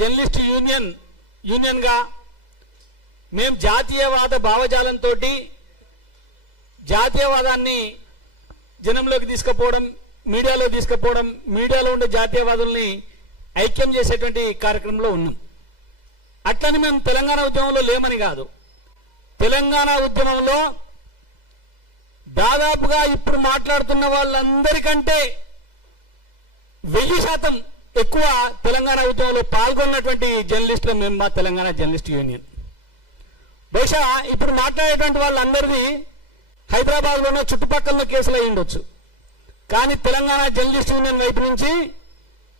Journalist యూనియన్గా మేము జాతీయవాద భావజాలంతో జాతీయవాదాన్ని జనంలోకి తీసుకుపోవడం, మీడియాలో తీసుకుపోవడం, మీడియాలో ఉండే జాతీయవాదుల్ని ఐక్యం చేసేటువంటి కార్యక్రమంలో ఉన్నాం. అట్లని మేము తెలంగాణ ఉద్యమంలో లేమని కాదు. తెలంగాణ ఉద్యమంలో దాదాపుగా ఇప్పుడు మాట్లాడుతున్న వాళ్ళందరికంటే 1000% ఎక్కువ తెలంగాణ ఉద్యమంలో పాల్గొన్నటువంటి జర్నలిస్టులు మేము మా తెలంగాణ జర్నలిస్ట్ యూనియన్. బహుశా ఇప్పుడు మాట్లాడేటువంటి వాళ్ళందరిది హైదరాబాద్లోనో చుట్టుపక్కల కేసులు అయి ఉండొచ్చు. కానీ తెలంగాణ జర్నలిస్ట్ యూనియన్ వైపు నుంచి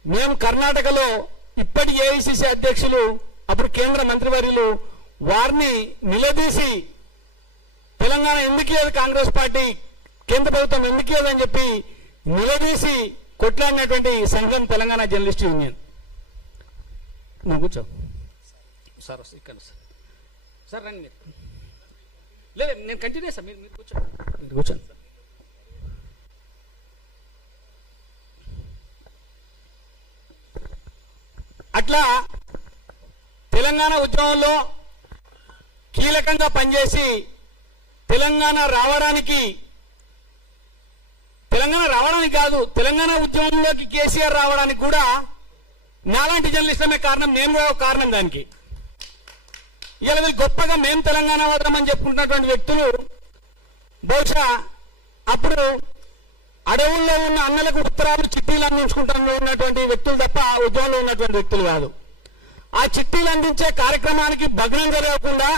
మేము కర్ణాటకలో ఇప్పటి ఏఐసిసి అధ్యక్షులు, అప్పుడు కేంద్ర మంత్రివర్యులు వారిని నిలదీసి తెలంగాణ ఎందుకు లేదు, కాంగ్రెస్ పార్టీ కేంద్ర ప్రభుత్వం ఎందుకు లేదని చెప్పి నిలదీసి కొట్లాడినటువంటి సంఘం తెలంగాణ జర్నలిస్ట్ యూనియన్. నువ్వు కూర్చో సార్, వస్తా ఇక్కడ సార్ రండి మీరు. లేదు నేను కంటిన్యూ చేస్తాను, మీరు కూర్చోండి. అట్లా తెలంగాణ ఉద్యమంలో కీలకంగా పనిచేసి తెలంగాణ రావడానికి కాదు, తెలంగాణ ఉద్యమంలోకి కేసీఆర్ రావడానికి కూడా నాలాంటి జర్నలిస్టులమే కారణం, నేను కూడా ఒక కారణం దానికి. ఇలా వీళ్ళు గొప్పగా మేము తెలంగాణ వాదం అని చెప్పుకుంటున్నటువంటి వ్యక్తులు బహుశా అప్పుడు అడవుల్లో ఉన్న అన్నలకు ఉత్తరాలు చిట్టీలు అందించుకుంటూ ఉన్నటువంటి వ్యక్తులు తప్ప ఉద్యమంలో ఉన్నటువంటి వ్యక్తులు కాదు. ఆ చిట్టీలు అందించే కార్యక్రమానికి భగ్నం జరగకుండా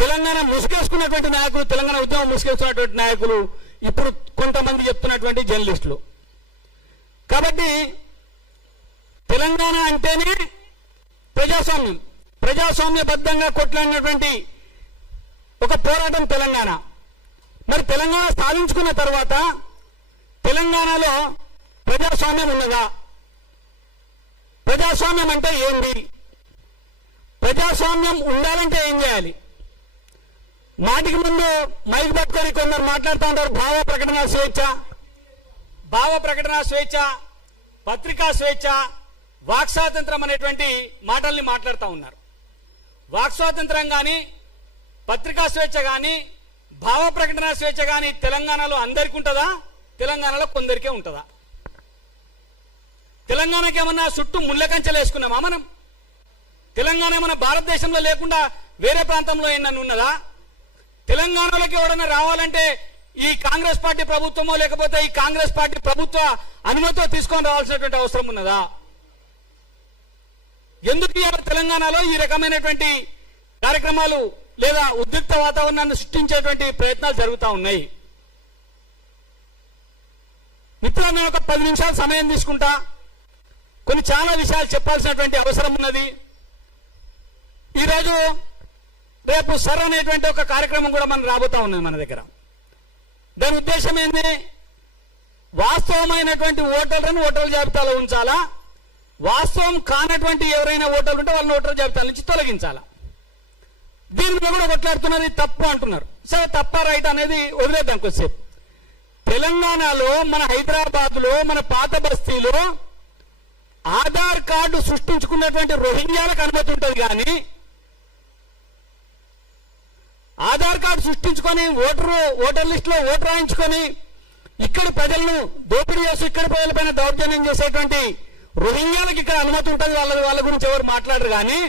తెలంగాణ ముసుగేసుకున్నటువంటి నాయకులు, తెలంగాణ ఉద్యమం ముసుగేసుకున్నటువంటి నాయకులు ఇప్పుడు కొంతమంది చెప్తున్నటువంటి జర్నలిస్టులు. కాబట్టి తెలంగాణ అంటేనే ప్రజాస్వామ్యబద్ధంగా కొట్లాడినటువంటి ఒక పోరాటం తెలంగాణ. మరి తెలంగాణ సాధించుకున్న తర్వాత తెలంగాణలో ప్రజాస్వామ్యం ఉన్నదా? ప్రజాస్వామ్యం అంటే ఏంటి? ప్రజాస్వామ్యం ఉండాలంటే ఏం చేయాలి? మాటికి ముందు మైక్ పట్టుకొని కొందరు మాట్లాడుతూ ఉంటారు, భావ ప్రకటన స్వేచ్ఛ, పత్రికా స్వేచ్ఛ, వాక్ స్వాతంత్రం అనేటువంటి మాటల్ని మాట్లాడుతూ ఉన్నారు. వాక్ స్వాతంత్రం కానీ, పత్రికా స్వేచ్ఛ కానీ, భావ ప్రకటన స్వేచ్ఛ కానీ తెలంగాణలో అందరికీ ఉంటుందా? తెలంగాణలో కొందరికే ఉంటుందా? తెలంగాణకి ఏమన్నా చుట్టూ ముళ్ళ కంచెలు వేసుకున్నామా మనం? తెలంగాణ ఏమన్నా భారతదేశంలో లేకుండా వేరే ప్రాంతంలో ఏంటని ఉన్నదా? తెలంగాణలోకి ఎవడన్నా రావాలంటే ఈ కాంగ్రెస్ పార్టీ ప్రభుత్వమో లేకపోతే ఈ కాంగ్రెస్ పార్టీ ప్రభుత్వ అనుమతితో తీసుకొని రావాల్సినటువంటి అవసరం ఉన్నదా? ఎందుకు ఇవాళ తెలంగాణలో ఈ రకమైనటువంటి కార్యక్రమాలు లేదా ఉద్రిక్త వాతావరణాన్ని సృష్టించేటువంటి ప్రయత్నాలు జరుగుతూ ఉన్నాయి? మిత్రులు, నేను ఒక 10 నిమిషాలు సమయం తీసుకుంటా. కొన్ని చాలా విషయాలు చెప్పాల్సినటువంటి అవసరం ఉన్నది. ఈరోజు రేపు సర్ అనేటువంటి ఒక కార్యక్రమం కూడా మనం రాబోతా ఉన్నది మన దగ్గర. దాని ఉద్దేశం ఏంది? వాస్తవమైనటువంటి ఓటర్లను ఓటర్ల జాబితాలో ఉంచాలా, వాస్తవం కానటువంటి ఎవరైనా ఓటర్లు ఉంటే వాళ్ళని ఓటర్ల జాబితాల నుంచి తొలగించాలా. దీని మీద కూడా కొట్లాడుతున్నది తప్పు అంటున్నారు. సరే, తప్ప రైట్ అనేది వదిలేద్దాం కొద్దిసేపు. తెలంగాణలో, మన హైదరాబాద్లో, మన పాత బస్తీలో ఆధార్ కార్డు సృష్టించుకున్నటువంటి రోహింగ్యాలకు అనుమతి ఉంటుంది. కానీ ఆధార్ కార్డు సృష్టించుకొని ఓటర్ లిస్ట్ లో ఓటర్ రాయించుకొని ఇక్కడి ప్రజలను దోపిడీ చేసి ఇక్కడి ప్రజలపైన దౌర్జన్యం చేసేటువంటి రోహింగ్యాలకు ఇక్కడ అనుమతి ఉంటుంది. వాళ్ళ గురించి ఎవరు మాట్లాడరు. కానీ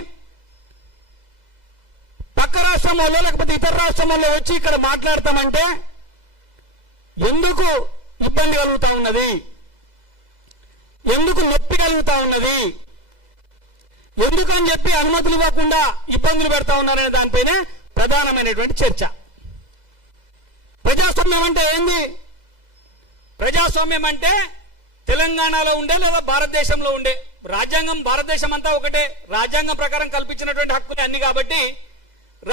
పక్క రాష్ట్రం వాళ్ళు లేకపోతే ఇతర రాష్ట్రం వాళ్ళు వచ్చి ఇక్కడ మాట్లాడతామంటే ఎందుకు ఇబ్బంది కలుగుతా ఉన్నది? ఎందుకు నొప్పి కలుగుతా ఉన్నది? ఎందుకని చెప్పి అనుమతులు ఇవ్వకుండా ఇబ్బందులు పెడతా ఉన్నారనే దానిపైనే ప్రధానమైనటువంటి చర్చ. ప్రజాస్వామ్యం అంటే ఏంది? ప్రజాస్వామ్యం అంటే తెలంగాణలో ఉండే లేదా భారతదేశంలో ఉండే రాజ్యాంగం, భారతదేశం అంతా ఒకటే, రాజ్యాంగం ప్రకారం కల్పించినటువంటి హక్కులు అన్ని. కాబట్టి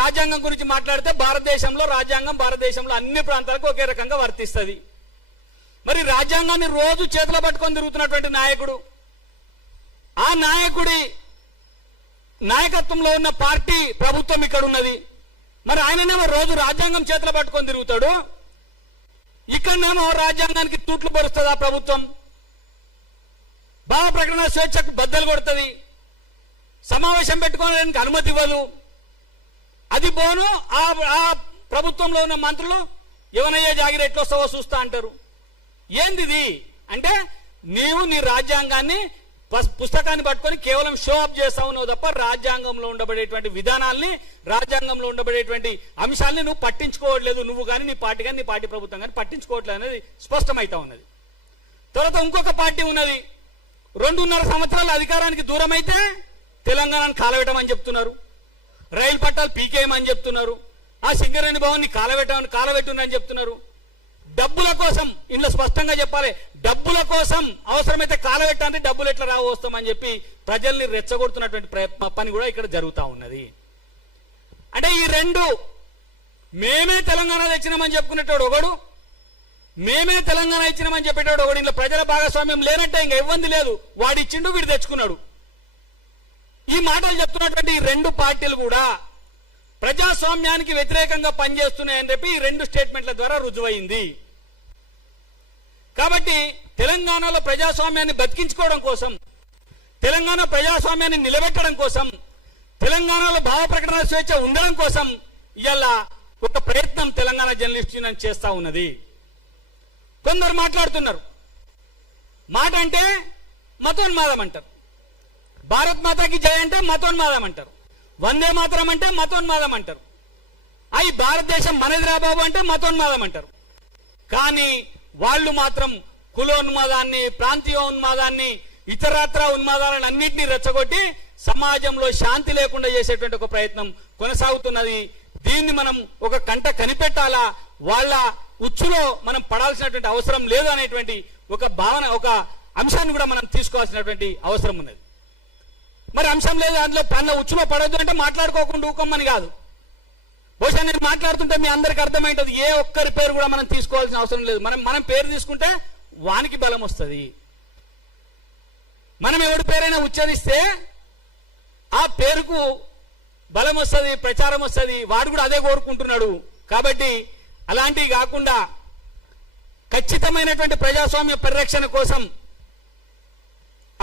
రాజ్యాంగం గురించి మాట్లాడితే భారతదేశంలో రాజ్యాంగం భారతదేశంలో అన్ని ప్రాంతాలకు ఒకే రకంగా వర్తిస్తుంది. మరి రాజ్యాంగాన్ని రోజు చేతిలో పట్టుకొని తిరుగుతున్నటువంటి నాయకుడు, ఆ నాయకుడి నాయకత్వంలో ఉన్న పార్టీ ప్రభుత్వం ఇక్కడ ఉన్నది. మరి ఆయననేమో రోజు రాజ్యాంగం చేతిలో పట్టుకొని తిరుగుతాడు, ఇక్కడనేమో రాజ్యాంగానికి తూట్లు పరుస్తుంది ఆ ప్రభుత్వం. భావ ప్రకటన స్వేచ్ఛకు బద్దలు కొడుతుంది. సమావేశం పెట్టుకోవడానికి అనుమతి ఇవ్వదు. అది పోను ఆ ప్రభుత్వంలో ఉన్న మంత్రులు ఎవనయ్యే జాగిరి ఎట్లొస్తావో చూస్తా అంటారు. ఏంది అంటే నీవు నీ రాజ్యాంగాన్ని పుస్తకాన్ని పట్టుకొని కేవలం షో అప్ చేస్తా ఉన్నావు తప్ప రాజ్యాంగంలో ఉండబడేటువంటి విధానాల్ని, రాజ్యాంగంలో ఉండబడేటువంటి అంశాలని నువ్వు పట్టించుకోవట్లేదు. నువ్వు కానీ నీ పార్టీ కానీ నీ పార్టీ ప్రభుత్వం కానీ పట్టించుకోవట్లేదు అనేది స్పష్టమైతా ఉన్నది. తర్వాత ఇంకొక పార్టీ ఉన్నది, 2.5 సంవత్సరాల అధికారానికి దూరం అయితే తెలంగాణను కాలబెట్టమని చెప్తున్నారు, రైలు పట్టాలు పీకేయమని చెప్తున్నారు, ఆ సింగరేణి భవన్ని కాలబెట్టునని చెప్తున్నారు. డబ్బుల కోసం, ఇంట్లో స్పష్టంగా చెప్పాలి, డబ్బుల కోసం అవసరమైతే కాలబెట్టాలంటే డబ్బులు ఎట్లా రావు వస్తామని చెప్పి ప్రజల్ని రెచ్చగొడుతున్నటువంటి పని కూడా ఇక్కడ జరుగుతూ ఉన్నది. అంటే ఈ రెండు, మేమే తెలంగాణ తెచ్చినామని చెప్పుకునేటోడు ఒకడు, మేమే తెలంగాణ ఇచ్చినామని చెప్పేటోడు ఒకడు. ఇంట్లో ప్రజల భాగస్వామ్యం లేనట్టే ఇంకా ఇవ్వంది లేదు, వాడు ఇచ్చిండు వీడు తెచ్చుకున్నాడు. ఈ మాటలు చెప్తున్నటువంటి ఈ రెండు పార్టీలు కూడా ప్రజాస్వామ్యానికి వ్యతిరేకంగా పనిచేస్తున్నాయని చెప్పి ఈ రెండు స్టేట్మెంట్ల ద్వారా రుజువైంది. కాబట్టి తెలంగాణలో ప్రజాస్వామ్యాన్ని బతికించుకోవడం కోసం, తెలంగాణ ప్రజాస్వామ్యాన్ని నిలబెట్టడం కోసం, తెలంగాణలో భావ ప్రకటన స్వేచ్ఛ ఉండడం కోసం ఇవాళ ఒక ప్రయత్నం తెలంగాణ జర్నలిస్ట్ యూనియన్ చేస్తా ఉన్నది. కొందరు మాట్లాడుతున్నారు, మాట అంటే మతోన్మాదం అంటారు, భారత్ మాతాకి జయ అంటే మతోన్మాదం అంటారు, వందే మాతరం అంటే మతోన్మాదం అంటారు, అయి భారతదేశం మనదిరా బాబు అంటే మతోన్మాదం అంటారు. కానీ వాళ్ళు మాత్రం కులోన్మాదాన్ని, ప్రాంతీయ ఉన్మాదాన్ని, ఇతరత్ర ఉన్మాదాలను అన్నింటినీ రెచ్చగొట్టి సమాజంలో శాంతి లేకుండా చేసేటువంటి ఒక ప్రయత్నం కొనసాగుతున్నది. దీన్ని మనం ఒక కంట కనిపెట్టాలా, వాళ్ళ ఉచ్చులో మనం పడాల్సినటువంటి అవసరం లేదు అనేటువంటి ఒక భావన, ఒక అంశాన్ని కూడా మనం తీసుకోవాల్సినటువంటి అవసరం ఉన్నది. మరి అంశం లేదు, అందులో పన్న ఉచ్చులో పడొద్దు అంటే మాట్లాడుకోకుండా ఊకమ్మని కాదు. బహుశా నేను మాట్లాడుతుంటే మీ అందరికి అర్థమైంటది, ఏ ఒక్కరి పేరు కూడా మనం తీసుకోవాల్సిన అవసరం లేదు. మనం పేరు తీసుకుంటే వానికి బలం వస్తుంది. మనం ఎవరి పేరైనా ఉచ్చరిస్తే ఆ పేరుకు బలం వస్తుంది, ప్రచారం వస్తుంది, వాడు కూడా అదే కోరుకుంటున్నాడు. కాబట్టి అలాంటివి కాకుండా ఖచ్చితమైనటువంటి ప్రజాస్వామ్య పరిరక్షణ కోసం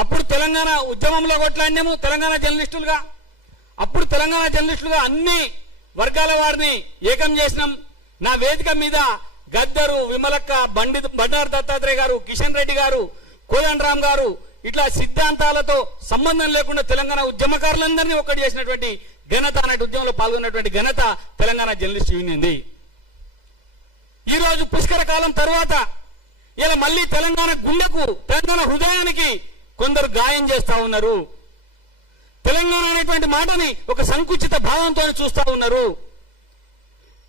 అప్పుడు తెలంగాణ ఉద్యమంలో కొట్లాడినాము తెలంగాణ జర్నలిస్టులుగా, అప్పుడు తెలంగాణ జర్నలిస్టులుగా అన్ని వర్గాల వారిని ఏకం చేసినాం. నా వేదిక మీద గద్దరు, విమలక్క, బండారు దత్తాత్రేయ గారు, కిషన్ రెడ్డి గారు, కోదండరామ్ గారు, ఇట్లా సిద్ధాంతాలతో సంబంధం లేకుండా తెలంగాణ ఉద్యమకారులందరినీ ఒక్కటి చేసినటువంటి ఘనత, అనే ఉద్యమంలో పాల్గొన్నటువంటి ఘనత తెలంగాణ జర్నలిస్ట్ యూనియన్ది. ఈ రోజు పుష్కర కాలం తర్వాత ఇలా మళ్ళీ తెలంగాణ గుండెకు, తెలంగాణ హృదయానికి కొందరు గాయం చేస్తా ఉన్నారు. తెలంగాణ అనేటువంటి మాటని ఒక సంకుచిత భావంతో చూస్తా ఉన్నారు.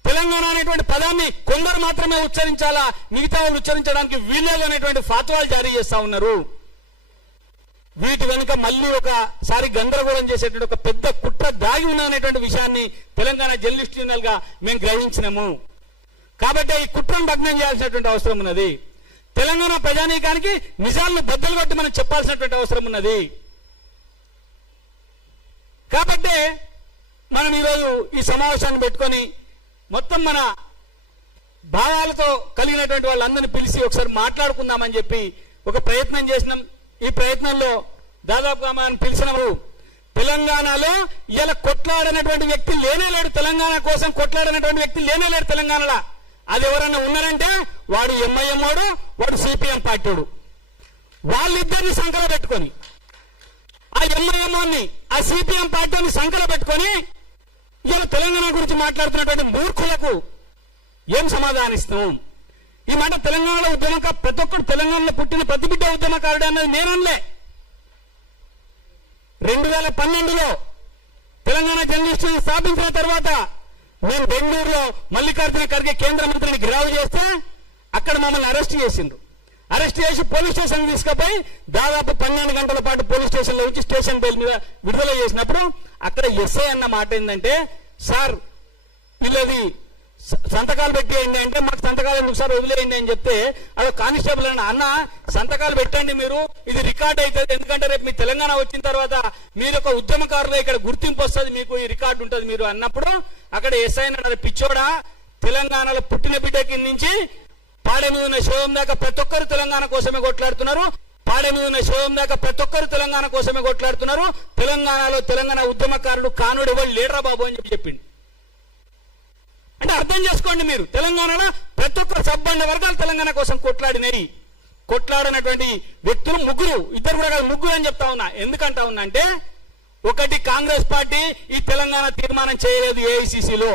తెలంగాణ అనేటువంటి పదాన్ని కొందరు మాత్రమే ఉచ్చరించాలా, మిగతా వాళ్ళు ఉచ్చరించడానికి వీల్లేదు అనేటువంటి ఫాత్వాలు జారీ చేస్తా ఉన్నారు. వీటి వెనుక మళ్ళీ ఒకసారి గందరగోళం చేసేటువంటి ఒక పెద్ద కుట్ర దాగి ఉన్నటువంటి విషయాన్ని తెలంగాణ జర్నలిస్ట్ యూనియన్ గా మేము గ్రహించినాము. కాబట్టి ఈ కుట్రను భగ్నం చేయాల్సినటువంటి అవసరం ఉన్నది. తెలంగాణ ప్రజానీకానికి నిజాలను బద్దలు కొట్టి మనం చెప్పాల్సినటువంటి అవసరం ఉన్నది. కాబట్టి మనం ఈరోజు ఈ సమావేశాన్ని పెట్టుకొని మొత్తం మన భావాలతో కలిగినటువంటి వాళ్ళందరినీ పిలిచి ఒకసారి మాట్లాడుకుందామని చెప్పి ఒక ప్రయత్నం చేసినాం. ఈ ప్రయత్నంలో దాదాపుగా మనం పిలిచినప్పుడు తెలంగాణలో ఇలా కొట్లాడనటువంటి వ్యక్తి లేనేలేడు, తెలంగాణ కోసం కొట్లాడనటువంటి వ్యక్తి లేనేలేడు తెలంగాణలో. అది ఎవరన్నా ఉన్నారంటే వాడు ఎంఐఎం వాడు, వాడు సిపిఎం పార్టీడు. వాళ్ళిద్దరిని సంకల పెట్టుకొని, ఆ ఎంఐఎంని ఆ సిపిఎం పార్టీని సంకల పెట్టుకొని ఇలా తెలంగాణ గురించి మాట్లాడుతున్నటువంటి మూర్ఖులకు ఏం సమాధానిస్తాం? ఈ మాట తెలంగాణలో ఉద్యమకారు, ప్రతి ఒక్కరు తెలంగాణలో పుట్టిన ప్రతి బిడ్డ ఉద్యమకారుడు అన్నది నేనలే. 2012లో తెలంగాణ జర్నలిస్ట్ స్థాపించిన తర్వాత నేను బెంగళూరులో మల్లికార్జున ఖర్గే కేంద్ర మంత్రిని గిరావు చేస్తే అక్కడ మమ్మల్ని అరెస్ట్ చేసిండ్రు. అరెస్ట్ చేసి పోలీస్ స్టేషన్ తీసుకుపోయి దాదాపు 12 గంటల పాటు పోలీస్ స్టేషన్ లో వచ్చి స్టేషన్ బెయిల్ మీద విడుదల చేసినప్పుడు అక్కడ ఎస్ఐ అన్న మాట ఏంటంటే, సార్ వీళ్ళది సంతకాలు పెట్టేయండి అంటే, మాకు సంతకాలు ఎందుకు సార్ వదిలేయండి అని చెప్తే, అదో కానిస్టేబుల్ అన్న సంతకాలు పెట్టండి, మీరు ఇది రికార్డ్ అవుతుంది, ఎందుకంటే రేపు మీ తెలంగాణ వచ్చిన తర్వాత మీరు ఒక ఉద్యమకారులు ఇక్కడ గుర్తింపు వస్తుంది, మీకు ఈ రికార్డు ఉంటుంది మీరు అన్నప్పుడు అక్కడ ఎస్ఐ అన్నారు, పిచ్చోడా, తెలంగాణలో పుట్టిన బిడ్డ కింద నుంచి పాడే మీద ఉన్న శోభం దాకా ప్రతి ఒక్కరు తెలంగాణ కోసమే కొట్లాడుతున్నారు, పాడ మీద ఉన్న శోభం దాకా ప్రతి ఒక్కరు తెలంగాణ కోసమే కొట్లాడుతున్నారు. తెలంగాణలో తెలంగాణ ఉద్యమకారుడు కానుడు ఎవరు లేడరా బాబు అని చెప్పిండు. అంటే అర్థం చేసుకోండి మీరు, తెలంగాణలో ప్రతి ఒక్క సబ్బండ వర్గాలు తెలంగాణ కోసం కొట్లాడినవి. కొట్లాడినటువంటి వ్యక్తులు ముగ్గురు, ఇద్దరు కూడా కాదు ముగ్గురు అని చెప్తా ఉన్నా. ఎందుకంటా ఉన్నా అంటే, ఒకటి కాంగ్రెస్ పార్టీ ఈ తెలంగాణ తీర్మానం చేయలేదు ఏఐసిసిలో.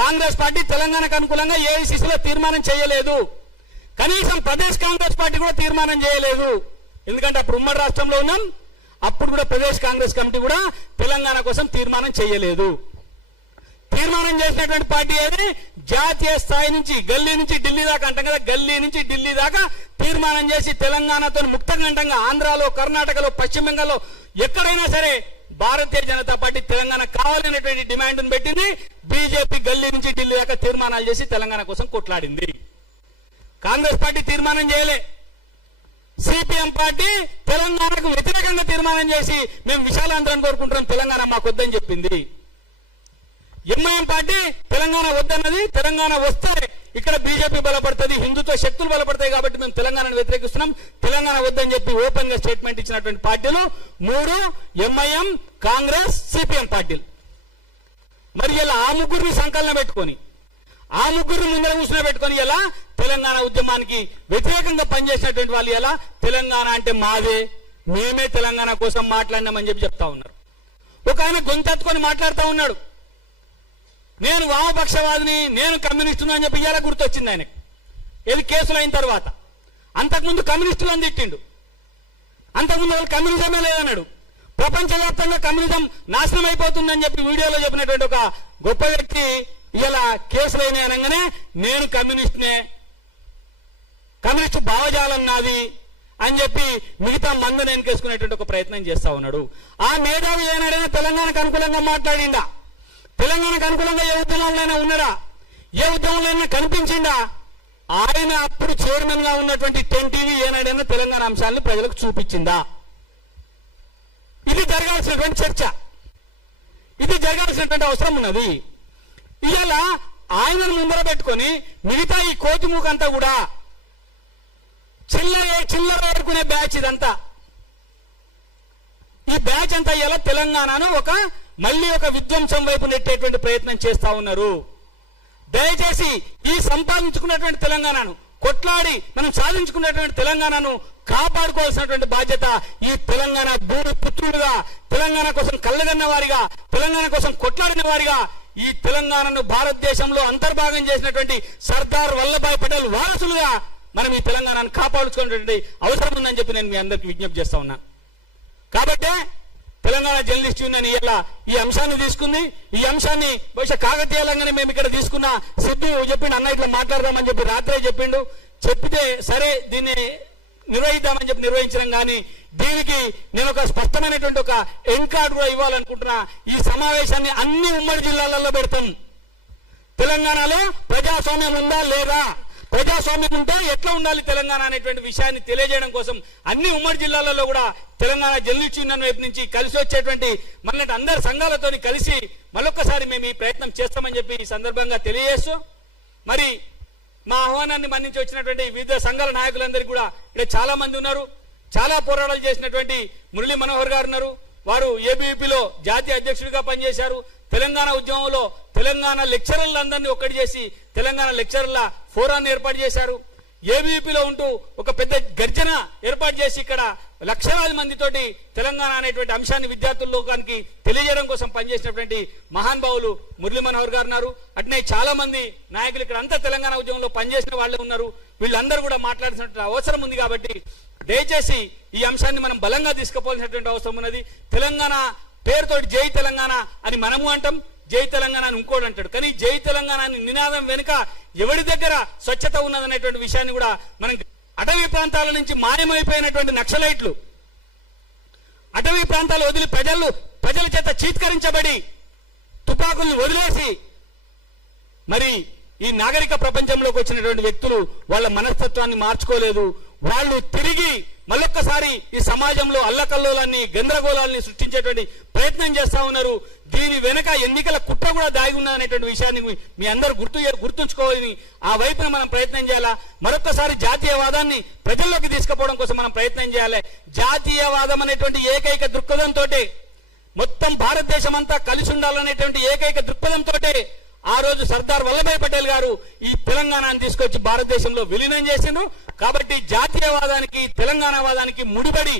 కాంగ్రెస్ పార్టీ తెలంగాణకు అనుకూలంగా ఏఐసిసిలో తీర్మానం చేయలేదు. కనీసం ప్రదేశ్ కాంగ్రెస్ పార్టీ కూడా తీర్మానం చేయలేదు. ఎందుకంటే అప్పుడు ఉమ్మడి రాష్ట్రంలో ఉన్నాం, అప్పుడు కూడా ప్రదేశ్ కాంగ్రెస్ కమిటీ కూడా తెలంగాణ కోసం తీర్మానం చేయలేదు. తీర్మానం చేసినటువంటి పార్టీ ఏది? జాతీయ స్థాయి నుంచి గల్లీ నుంచి ఢిల్లీ దాకా అంటాం కదా, గల్లీ నుంచి ఢిల్లీ దాకా తీర్మానం చేసి తెలంగాణతో ముక్తకంఠంగా ఆంధ్రాలో, కర్ణాటకలో, పశ్చిమ బెంగాల్లో ఎక్కడైనా సరే భారతీయ జనతా పార్టీ తెలంగాణ కావాలనేటువంటి డిమాండ్ను పెట్టింది. బీజేపీ గల్లీ నుంచి ఢిల్లీ దాకా తీర్మానాలు చేసి తెలంగాణ కోసం కొట్లాడింది. కాంగ్రెస్ పార్టీ తీర్మానం చేయలే. సిపిఎం పార్టీ తెలంగాణకు వ్యతిరేకంగా తీర్మానం చేసి మేము విశాలాంధ్రాన్ని కోరుకుంటున్నాం, తెలంగాణ మాకు వద్దని చెప్పింది. ఎంఐఎం పార్టీ తెలంగాణ వద్దన్నది. తెలంగాణ వస్తే ఇక్కడ బీజేపీ బలపడుతుంది, హిందుత్వ శక్తులు బలపడతాయి కాబట్టి మేము తెలంగాణను వ్యతిరేకిస్తున్నాం, తెలంగాణ వద్దని చెప్పి ఓపెన్ గా స్టేట్మెంట్ ఇచ్చినటువంటి పార్టీలు మూడు, ఎంఐఎం, కాంగ్రెస్, సిపిఎం పార్టీలు. మరి ఇలా ఆ ముగ్గురిని సంకలనం పెట్టుకొని, ఆ ముగ్గురిని ముందర కూర్చుని పెట్టుకొని ఇలా తెలంగాణ ఉద్యమానికి వ్యతిరేకంగా పనిచేసినటువంటి వాళ్ళు ఇలా తెలంగాణ అంటే మాదే, మేమే తెలంగాణ కోసం మాట్లాడినామని చెప్పి చెప్తా ఉన్నారు. ఒక ఆయన గొంతెత్తుకొని మాట్లాడుతూ ఉన్నాడు, నేను వామపక్షవాదిని, నేను కమ్యూనిస్టును అని చెప్పి ఇలా గుర్తొచ్చింది ఆయనకి. ఏది కేసులు అయిన తర్వాత. అంతకుముందు కమ్యూనిస్టులు అని తిట్టిండు, అంతకుముందు వాళ్ళు కమ్యూనిజమే లేదన్నాడు. ప్రపంచవ్యాప్తంగా కమ్యూనిజం నాశనం అయిపోతుందని చెప్పి వీడియోలో చెప్పినటువంటి ఒక గొప్ప వ్యక్తి ఇలా కేసులైన అనగానే నేను కమ్యూనిస్ట్నే, కమ్యూనిస్టు భావజాలం నాది అని చెప్పి మిగతా మందుని ఎన్కేసుకునేటువంటి ఒక ప్రయత్నం చేస్తా ఉన్నాడు. ఆ మేధావి ఏనాడైనా తెలంగాణకు అనుకూలంగా మాట్లాడిండా? తెలంగాణకు అనుకూలంగా ఏ ఉద్యమంలోనైనా ఉన్నాడా? ఏ ఉద్యమంలో కనిపించిందా? ఆయన అప్పుడు చైర్మన్ గా ఉన్నటువంటి 10 టీవీ ఏనాడైనా తెలంగాణ అంశాలను ప్రజలకు చూపించిందా? ఇది జరగాల్సినటువంటి చర్చ, ఇది జరగాల్సినటువంటి అవసరం ఉన్నది. ఇవాళ ఆయనను ముందర పెట్టుకొని మిగతా ఈ కోతిమూకంతా కూడా చిల్లర ఆడుకునే బ్యాచ్ ఇదంతా. ఈ బ్యాచ్ అంతా ఇలా తెలంగాణను మళ్ళీ ఒక విధ్వంసం వైపు నెట్టేటువంటి ప్రయత్నం చేస్తా ఉన్నారు. దయచేసి ఈ సంపాదించుకున్నటువంటి తెలంగాణను, కొట్లాడి మనం సాధించుకున్నటువంటి తెలంగాణను కాపాడుకోవాల్సినటువంటి బాధ్యత ఈ తెలంగాణ భూమి పుత్రులుగా, తెలంగాణ కోసం కళ్ళగన్న వారిగా, తెలంగాణ కోసం కొట్లాడిన వారిగా, ఈ తెలంగాణను భారతదేశంలో అంతర్భాగం చేసినటువంటి సర్దార్ వల్లభాయ్ పటేల్ వారసులుగా మనం ఈ తెలంగాణను కాపాడుకునేటువంటి అవసరం ఉందని చెప్పి నేను మీ అందరికి విజ్ఞప్తి చేస్తా ఉన్నా. కాబట్టే తెలంగాణ జర్నలిస్ట్ యూనియన్ ఇలా ఈ అంశాన్ని తీసుకుంది. ఈ అంశాన్ని బహుశా కాకతీయంగానే మేము ఇక్కడ తీసుకున్న సిద్ధు చెప్పిండు, అన్న ఇట్లా మాట్లాడదామని చెప్పి రాత్రే చెప్పిండు. చెప్పితే సరే దీన్ని నిర్వహిద్దామని చెప్పి నిర్వహించడం. కానీ దీనికి నేను ఒక స్పష్టమైనటువంటి ఒక ఎంకార్డు కూడా ఇవ్వాలనుకుంటున్నా. ఈ సమావేశాన్ని అన్ని ఉమ్మడి జిల్లాలలో పెడతాం. తెలంగాణలో ప్రజాస్వామ్యం ఉందా లేదా, ప్రజాస్వామ్యం ఉంటే ఎట్లా ఉండాలి తెలంగాణ అనేటువంటి విషయాన్ని తెలియజేయడం కోసం అన్ని ఉమ్మడి జిల్లాలలో కూడా తెలంగాణ జర్నలిస్ట్ యూనియన్ వైపు నుంచి కలిసి వచ్చేటువంటి మనకి అందరి సంఘాలతో కలిసి మరొకసారి మేము ఈ ప్రయత్నం చేస్తామని చెప్పి ఈ సందర్భంగా తెలియజేస్తూ, మరి మా ఆహ్వానాన్ని మన్నించి వచ్చినటువంటి వివిధ సంఘాల నాయకులందరికీ కూడా ఇక్కడ చాలా మంది ఉన్నారు. చాలా పోరాటాలు చేసినటువంటి మురళీ మనోహర్ గారు ఉన్నారు. వారు ఏబీవీపీలో జాతీయ అధ్యక్షుడిగా పనిచేశారు. తెలంగాణ ఉద్యమంలో తెలంగాణ లెక్చరర్లందరినీ ఒక్కటి చేసి తెలంగాణ లెక్చరర్ల ఫోరాన్ని ఏర్పాటు చేశారు. ఏబీవీపీలో ఉంటూ ఒక పెద్ద గర్జన ఏర్పాటు చేసి ఇక్కడ లక్షలాది మందితోటి తెలంగాణ అనేటువంటి అంశాన్ని విద్యార్థుల్లోకానికి తెలియజేయడం కోసం పనిచేసినటువంటి మహానుభావులు మురళీ మనోహర్ గారు ఉన్నారు. అట్నే చాలా మంది నాయకులు ఇక్కడ అంతా తెలంగాణ ఉద్యమంలో పనిచేసిన వాళ్ళే ఉన్నారు. వీళ్ళందరూ కూడా మాట్లాడాల్సిన అవసరం ఉంది. కాబట్టి దయచేసి ఈ అంశాన్ని మనం బలంగా తీసుకుపోవాల్సినటువంటి అవసరం ఉన్నది. తెలంగాణ పేరుతోటి జై తెలంగాణ అని మనము అంటాం, జై తెలంగాణ అని ఇంకోటి అంటాడు. కానీ జై తెలంగాణ అని నినాదం వెనుక ఎవరి దగ్గర స్వచ్ఛత ఉన్నదనేటువంటి విషయాన్ని కూడా మనం, అటవీ ప్రాంతాల నుంచి మాయమైపోయినటువంటి నక్సలైట్లు అటవీ ప్రాంతాలు వదిలి ప్రజల చేత చీత్కరించబడి తుపాకుల్ని వదిలేసి మరి ఈ నాగరిక ప్రపంచంలోకి వచ్చినటువంటి వ్యక్తులు వాళ్ళ మనస్తత్వాన్ని మార్చుకోలేదు. వాళ్ళు తిరిగి మళ్ళొక్కసారి ఈ సమాజంలో అల్లకల్లోలాన్ని గందరగోళాన్ని సృష్టించేటువంటి ప్రయత్నం చేస్తా ఉన్నారు. దీని వెనక ఎన్నికల కుట్ర కూడా దాగి ఉన్నదనేటువంటి విషయాన్ని మీ అందరూ గుర్తుంచుకోవాలని ఆ వైపున మనం ప్రయత్నం చేయాలా. మరొకసారి జాతీయవాదాన్ని ప్రజల్లోకి తీసుకుపోవడం కోసం మనం ప్రయత్నం చేయాలి. జాతీయవాదం అనేటువంటి ఏకైక దృక్పథంతో మొత్తం భారతదేశం అంతా కలిసి ఉండాలనేటువంటి ఏకైక దృక్పథంతో ఆ రోజు సర్దార్ వల్లభాయ్ పటేల్ గారు ఈ తెలంగాణను తీసుకొచ్చి భారతదేశంలో విలీనం చేసిండ్రు. కాబట్టి జాతీయవాదానికి తెలంగాణవాదానికి ముడిపడి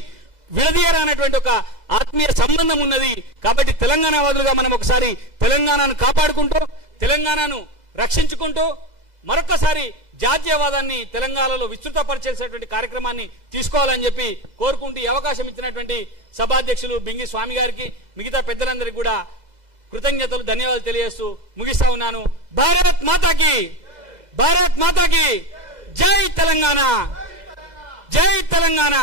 విడదీయరానటువంటి ఒక ఆత్మీయ సంబంధం ఉన్నది. కాబట్టి తెలంగాణవాదులుగా మనం ఒకసారి తెలంగాణను కాపాడుకుంటూ తెలంగాణను రక్షించుకుంటూ మరొకసారి జాతీయవాదాన్ని తెలంగాణలో విస్తృతపరిచేసేటువంటి కార్యక్రమాన్ని తీసుకోవాలని చెప్పి కోరుకుంటూ ఈ అవకాశం ఇచ్చినటువంటి సభాధ్యక్షులు బింగి స్వామి గారికి మిగతా పెద్దలందరికీ కూడా కృతజ్ఞతలు ధన్యవాదాలు తెలియజేస్తూ ముగిస్తా ఉన్నాను. భారత్ మాతాకి, భారత్ మాతాకి జై తెలంగాణ, జై తెలంగాణ.